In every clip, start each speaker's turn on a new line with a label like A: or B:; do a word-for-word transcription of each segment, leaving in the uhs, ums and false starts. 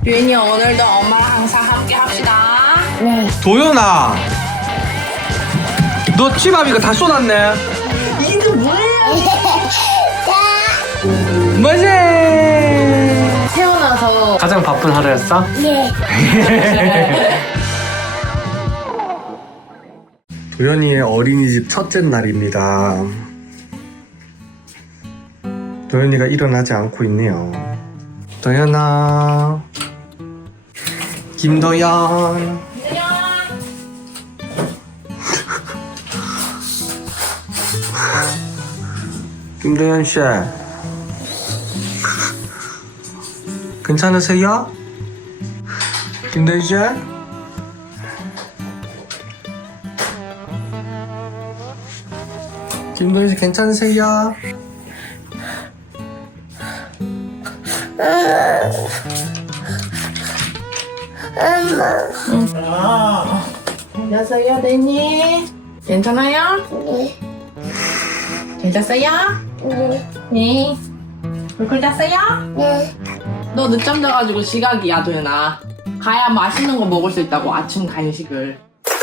A: 유인이 오늘도 엄마랑 항상 함께 합시다.
B: 네.
C: 도연아, 너 치밥 이거 다 쏟았네.
A: 이게 뭐예요?
C: 뭐지?
A: 태어나서
C: 가장 바쁜 하루였어?
B: 네.
C: 도연이의 어린이집 첫째 날입니다. 도연이가 일어나지 않고 있네요. 도연아, 김도연. 김도연 씨, 괜찮으세요? 김도연 씨? 김도연 씨 괜찮으세요?
A: 잘 잤어요, 데니? 괜찮아요?
B: 네.
A: 잘 잤어요?
B: 네.
A: 네. 불쿨 잤어요?
B: 네.
A: 너 늦잠 자가지고 시각이야, 도연아. 가야 맛있는 거 먹을 수 있다고, 아침 간식을.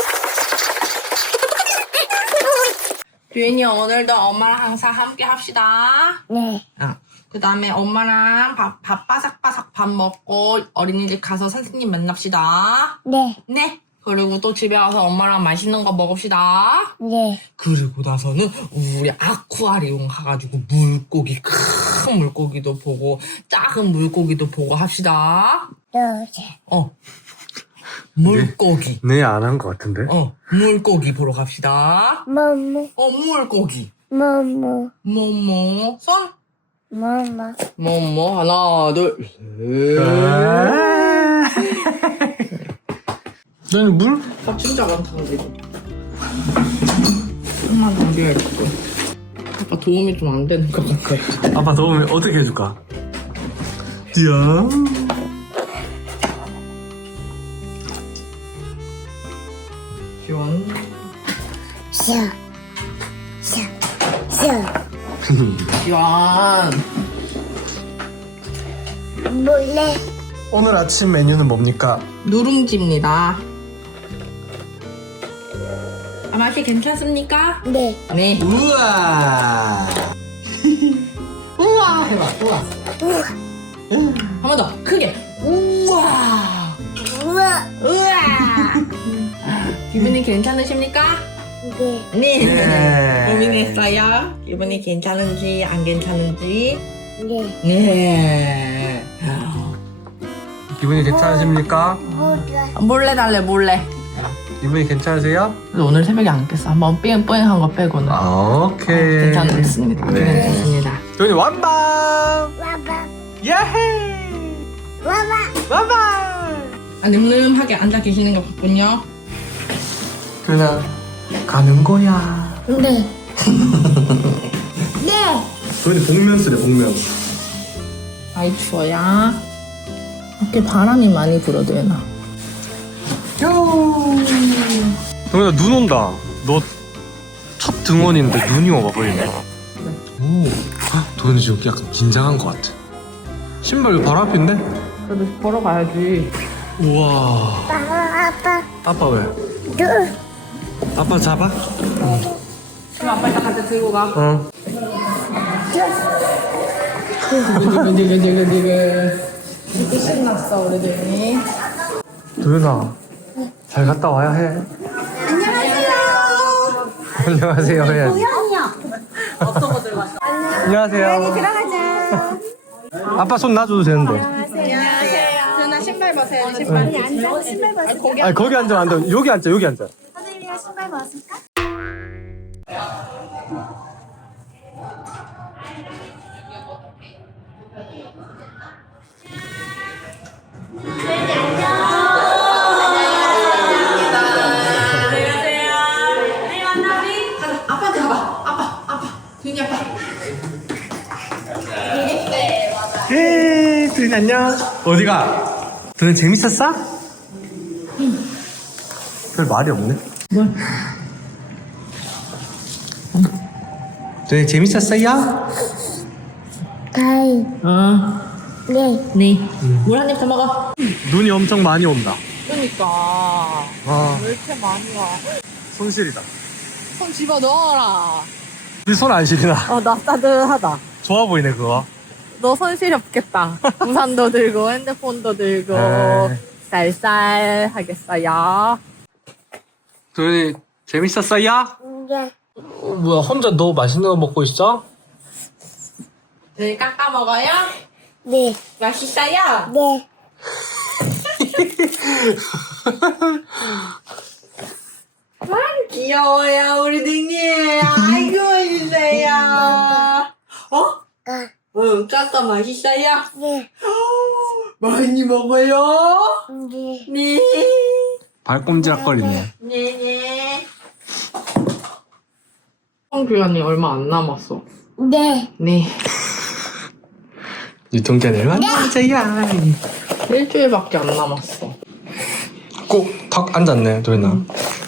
A: 유인이 오늘도 엄마랑 항상 함께 합시다.
B: 네.
A: 어. 그 다음에 엄마랑 밥, 밥 바삭바삭 밥 먹고 어린이집 가서 선생님 만납시다.
B: 네.
A: 네. 그리고 또 집에 와서 엄마랑 맛있는 거 먹읍시다.
B: 네.
A: 그리고 나서는 우리 아쿠아리움 가가지고 물고기, 큰 물고기도 보고 작은 물고기도 보고 합시다.
B: 네.
A: 어. 물고기.
C: 네, 안 한 것 같은데?
A: 어. 물고기 보러 갑시다.
B: 뭐뭐
A: 어, 물고기.
B: 뭐뭐
A: 뭐뭐. 손.
B: 뭐뭐
A: 뭐뭐. 하나, 둘, 셋.
C: 너는 물?
A: 아, 진짜 많다, 근데 이거. 엄마 준비해야겠고. 아빠 도움이 좀 안 되는 것 같아.
C: 아빠 도움을 어떻게 해줄까? 야.
A: 시원.
B: 샤. 샤. 샤.
A: 시원.
B: 몰래.
C: 오늘 아침 메뉴는 뭡니까?
A: 누룽지입니다. 아, 맛이 괜찮습니까?
B: 네.
A: 네.
C: 우와.
A: 우와! 해봐, 우와.
B: 우와.
A: 한 번 더, 크게. 우와!
B: 우와.
A: 우와! 기분이 괜찮으십니까?
B: 네.
A: 네.
C: 네.
A: 고민했어요. 기분이 괜찮은지, 안 괜찮은지.
B: 네.
A: 네.
C: 기분이 괜찮으십니까?
B: 몰래.
A: 몰래 달래, 몰래.
C: 기분이 괜찮으세요?
A: 오늘 새벽에 안 깼어. 한번 뺑뺑한 거 빼고는.
C: 아, 오케이.
A: 괜찮습니다.
C: 네.
A: 괜찮습니다.
C: 도연이 완방!
B: 와봐.
C: 예헤이!
B: 와봐.
C: 완방!
A: 아, 늠름하게 앉아 계시는 것 같군요.
C: 도연아, 가는 거야.
B: 네. 네.
C: 도연이 복면 쓰래, 복면.
A: 아이, 추워야. 이렇게 바람이 많이 불어도 되나?
C: 도연아, 눈 온다. 너 첫 등원인데 눈이 와버리네. 오, 헉, 도연이 지금 약간 긴장한 것 같아. 신발 바로 앞인데?
A: 그래도 걸어 가야지.
C: 우와.
B: 아빠. 아빠.
C: 아빠 왜?
B: 둘.
C: 아빠 잡아?
A: 그럼 아빠 이따 같이 들고 가.
C: 어.
A: 디글디글디글디글. 이렇게 신났어, 우리 도연이.
C: 도연아, 잘 갔다 와야 해. 안녕하세요. 해야지.
A: 어떤 거 들고 왔어?
C: 안녕하세요.
B: 들어가자.
C: 아빠 손 놔줘도 되는데.
A: 안녕하세요. 도연아 신발 벗어야지, 신발.
B: 앉아. 신발 벗을까?
A: 거기
C: 아니 거기 앉아 안 돼. 여기 앉아 여기 앉아.
B: 하늘이가 신발 벗을까?
A: 아빠한테 가봐. 아빠, 아빠. 도연이 아빠.
C: 헤이 도연이 안녕. 어디가? 도연 재밌었어? 응. 별 말이 없네.
A: 뭘?
C: 도연이 재밌었어요?
B: 다이.
A: 어.
B: 네.
A: 네. 물 한 입 더 먹어.
C: 눈이 엄청 많이 온다.
A: 그러니까.
C: 아,
A: 왜 이렇게 많이 와?
C: 손실이다.
A: 손 집어 넣어라.
C: 네손 안 시리나?
A: 어, 나 따뜻하다.
C: 좋아 보이네 그거.
A: 너 손실이 없겠다. 우산도 들고 핸드폰도 들고
C: 에이.
A: 쌀쌀 하겠어요.
C: 도현이 재밌었어요?
B: 네.
C: 어, 뭐야 혼자 너 맛있는 거 먹고 있어?
A: 저희 깎아 먹어요?
B: 네.
A: 맛있어요?
B: 네.
A: 귀여워요 우리 능님. 아이고 맛있어요. 어?
B: 아,
A: 응, 깎아 맛있어요?
B: 네.
A: 많이 먹어요?
B: 네.
A: 네.
C: 발꿈지락거리네.
A: 네네. 성규현이 얼마 안 남았어.
B: 네.
A: 네.
C: 유통기한이 얼마나 남았어요?
A: 일주일밖에 안 남았어.
C: 꼭 탁 앉았네 도현아.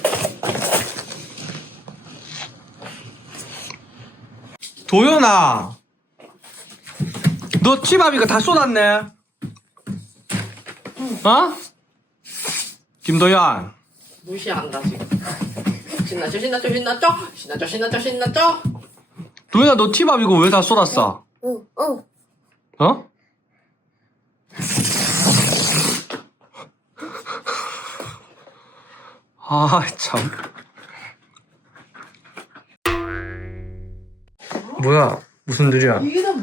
C: 도현아 너 치밥 이거 다 쏟았네. 어? 김도현
A: 무시한다 지금. 신나죠 신나죠 신나죠 신나죠 신나죠 신나죠.
C: 도현아 너 티밥 이거 왜 다 쏟았어?
B: 응, 응.
C: 어? 아 참. 뭐야 무슨 일이야?
A: 이게 다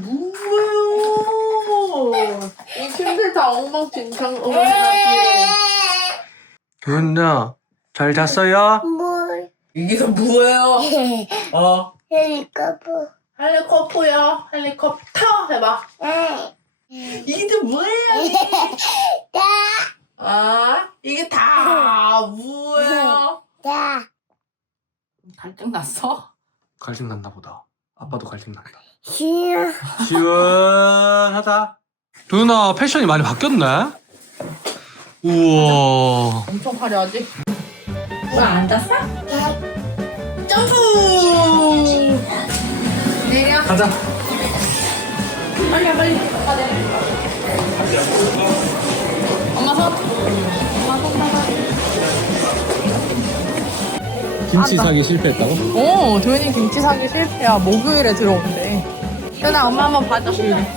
A: 뭐예요? 이 침대 다 엉망진창 엉망진창.
C: 도현아 잘 잤어요?
B: 물.
A: 이게 다 뭐예요? 어.
B: 헬리콥터.
A: 헬리콥터요. 헬리콥터 해봐.
B: 네.
A: 이게 다 뭐예요?
B: 다.
A: 아 이게 다 뭐예요?
B: 다.
A: 갈증 났어?
C: 갈증 난다 보다. 아빠도 갈증 난다.
B: 싫어.
C: 시원하다. 도현아 패션이 많이 바뀌었네. 우와.
A: 엄청 화려하지? 왜 앉았어?
B: 네.
A: 점프! 내려.
C: 가자.
A: 빨리 빨리. 아, 내려. 엄마 손. 엄마 손 잡아.
C: 김치
A: 아, 나-
C: 사기 실패했다고?
A: 오, 도현이 김치 사기 실패야. 목요일에 들어온대. 도현아, 엄마 한번 봐줘.
C: 오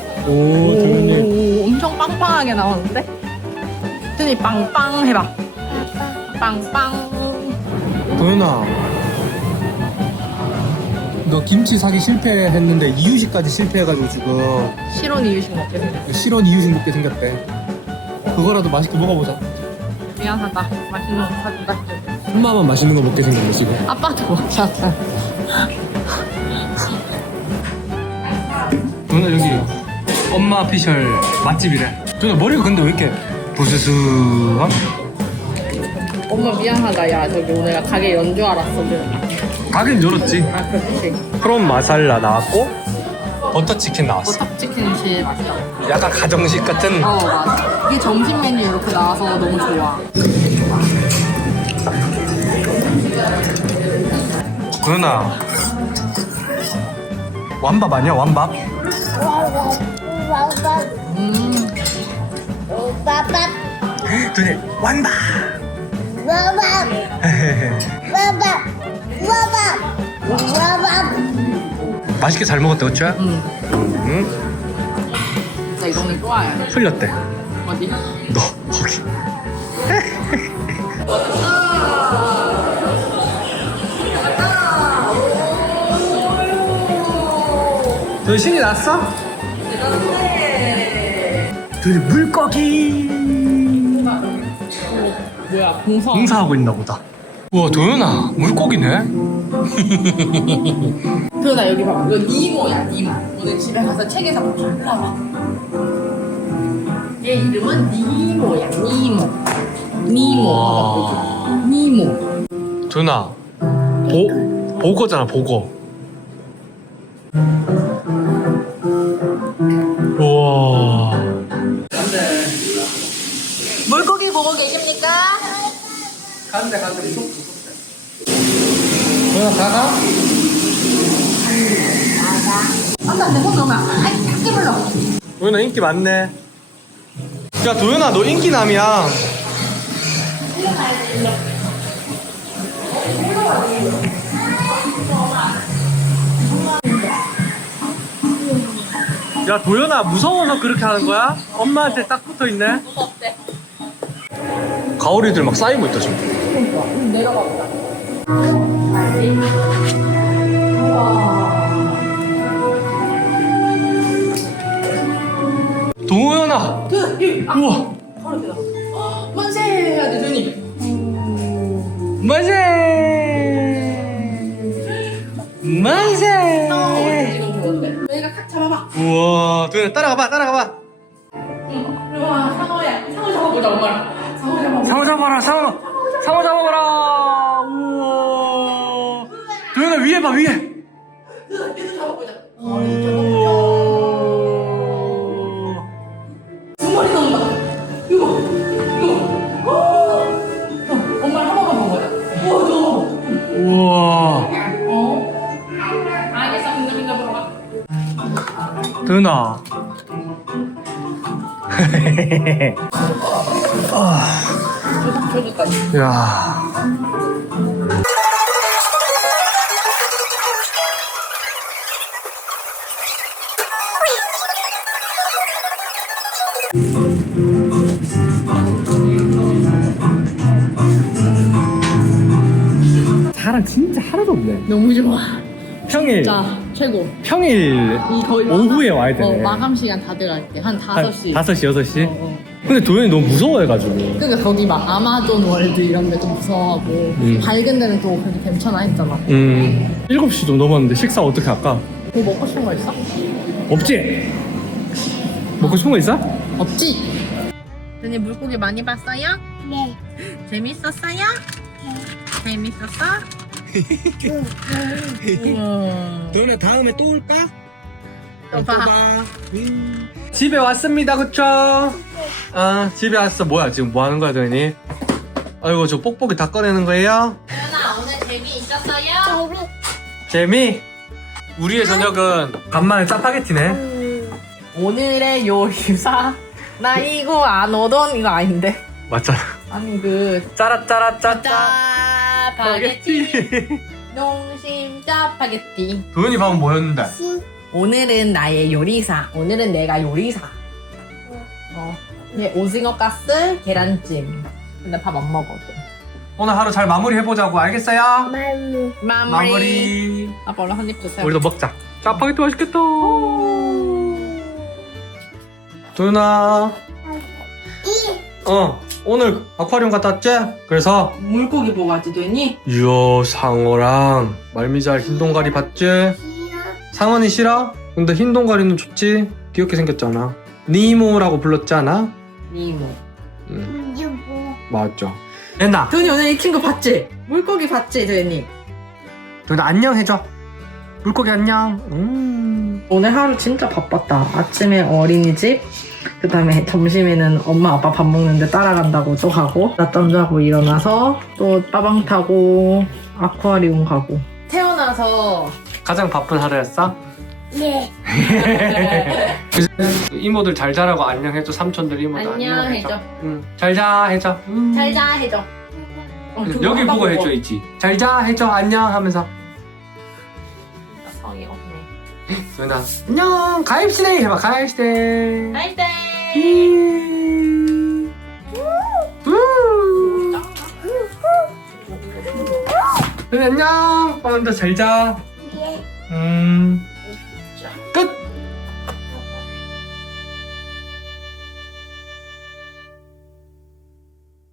C: 도현이.
A: 오, 엄청 빵빵하게 나오는데? 도현이 빵빵 해봐. 빵빵.
C: 도현아. 너 김치 사기 실패했는데 이유식까지 실패해가지고 지금
A: 실온 이유식 먹게 생겼어.
C: 실온 이유식 먹게 생겼대. 그거라도 맛있게 먹어보자.
A: 미안하다. 맛있는 거 사준다.
C: 엄마만 맛있는 거 먹게 생겼네 지금.
A: 아빠도 먹자.
C: 도현아 여기 엄마 피셜 맛집이래. 도현아 머리가 근데 왜 이렇게 부스스한?
A: 엄마 미안하다. 야, 저기 오늘 나 가게 연 줄 알았어. 도현아.
C: 가긴 열었지.
A: 아, 그렇지.
C: 프롬 마살라 나왔고 버터치킨 나왔어.
A: 버터치킨 제일 맛있어.
C: 약간 가정식 같은.
A: 어, 맞아. 이게 점심 메뉴 이렇게 나와서 너무 좋아.
C: 도현아 완밥 아니야 완밥?
B: 와와.
A: 음.
B: 빠빠.
C: 도현이 완밥.
B: 와와. 와와. 와와. 와와.
C: 맛있게 잘 먹었다 그치?
A: 음.
C: 응?
A: 나 이 동네 좋아해.
C: 흘렸대.
A: 어디?
C: 너 거기. 너 신이 났어? 도현이 물고기
A: 뭐야, 공사.
C: 공사하고 있나 보다. 우와 도현아 물고기네.
A: 도현아, 여기 봐봐. 이거 니모야, 니모. 오늘 집에 가서 책에서 봐. 봐봐. 얘 이름은 니모야, 니모. 니모. 봐봐, 여기. 니모.
C: 도현아 보 보거잖아 보거. 우와.
A: 물고기 보고 계십니까?
C: 간대 간대 무섭 도현아 가가?
A: 아빠한테 손 넣으면 아이 작게 불러.
C: 도현아 인기 많네. 야 도연아 너 인기남이야. 야 도연아 무서워서 그렇게 하는 거야? 엄마한테 딱 붙어있네.
A: 무섭대.
C: 가오리들 막 쌓이고 있다 지금.
A: 내려가 보자.
C: 도연아.
A: 그, 이, 아,
C: 우와.
A: 바로 되다. 어, 만세 해야 돼, 눈이.
C: 만세. 만세.
A: 지금 좋은데. 너희가 칵 잡아봐.
C: 우와 도연아 따라가봐 따라가봐.
A: 응. 이리 와, 상어야. 상어 잡아보자, 엄마랑. 상어 잡아보자.
C: 상어 잡아라 상어. 상어 잡아봐라. 우와. 도연아 위에 봐 위에.
A: 얘도 잡아보자.
C: 우와.
A: 두 마리 나온다. 이거, 이거. 어, 엄마를 한 번만 먹어야 우와, 너.
C: 우와.
A: 어? 알겠어, 빙글빙글 먹어봐.
C: 도연아.
A: 저기까지.
C: 야. 사람 진짜 하나도 없네.
D: 너무 좋아.
C: 평일
D: 진짜 최고.
C: 평일
D: 이 거의
C: 오후에
D: 마감-
C: 와야 되네.
D: 어, 마감 시간 다 돼갈 때 한 다섯 시.
C: 다섯 시 여섯 시.
D: 어, 어.
C: 근데 도현이 너무 무서워해가지고.
D: 그러니까 거기 막 아마존 월드 이런 데 좀 무서워하고
C: 음.
D: 밝은 데는 또 그래도 괜찮아 했잖아.
C: 음. 일곱 시 좀 넘었는데 식사 어떻게 할까?
D: 뭐 먹고 싶은 거 있어?
C: 없지? 먹고 싶은 거 있어?
D: 없지. 언니 물고기 많이 봤어요?
B: 네.
D: 재밌었어요? 재밌었어? 우와.
C: 도현아 다음에 또 올까?
D: 또 봐.
C: 집에 왔습니다, 그쵸? 아, 집에 왔어. 뭐야, 지금 뭐 하는 거야, 도현이? 아이고, 저 뽁뽁이 다 꺼내는 거예요?
D: 도연아 오늘 재미있었어요?
B: 재미.
C: 재미? 우리의 저녁은 간만에 짜파게티네.
B: 음.
A: 오늘의 요리사. 나 이거 안 오던 이거 아닌데.
C: 맞잖아.
A: 아니, 그,
C: 짜라짜라짜짜.
D: 짜파게티.
A: 농심 짜파게티.
C: 도현이 밥은 뭐였는데?
B: 시.
A: 오늘은 나의 요리사. 오늘은 내가 요리사. 어. 얘 오징어 가스, 계란찜. 근데 밥 안 먹거든.
C: 오늘 하루 잘 마무리해보자고, 알겠어요?
B: 마무.
A: 마무리.
C: 마무리.
A: 아빠 얼른 한입 주세요.
C: 우리도 먹자. 짜파게티 맛있겠다. 도현아.
B: 이.
C: 어, 오늘 아쿠아리움 갔다 왔지? 그래서
A: 물고기 보고 왔지, 되니?
C: 이야 상어랑 말미잘 흰동가리 봤지?
B: 시야.
C: 상어는 싫어? 근데 흰동가리는 좋지? 귀엽게 생겼잖아. 니모라고 불렀잖아?
A: 니모.
C: 응
B: 유부.
C: 맞죠. 됐나?
A: 도현이 오늘 이 친구 봤지? 물고기 봤지, 도현이?
C: 도현아 안녕 해줘. 물고기 안녕. 음.
A: 오늘 하루 진짜 바빴다. 아침에 어린이집, 그 다음에 점심에는 엄마 아빠 밥 먹는데 따라간다고 또 가고, 낮잠 자고 일어나서 또 빠방 타고 아쿠아리움 가고. 태어나서
C: 가장 바쁜 하루였어?
B: 예.
C: 이모들 잘 자라고 안녕 해줘. 삼촌들 이모들
D: 안녕
C: 안녕
D: 해줘.
C: 응. 잘자 해줘. 음.
D: 잘자 해줘.
A: 어,
C: 응,
A: 그거
C: 여길
A: 한번
C: 보고
A: 먹어.
C: 해줘야지. 잘자 해줘 안녕 하면서.
A: 성이 없네.
C: 도현아 안녕 가입시대 해봐. 가입시대.
D: 나이스.
C: 음. 음. 도현아 안녕. 오늘도 잘 자.
B: 예.
C: 음.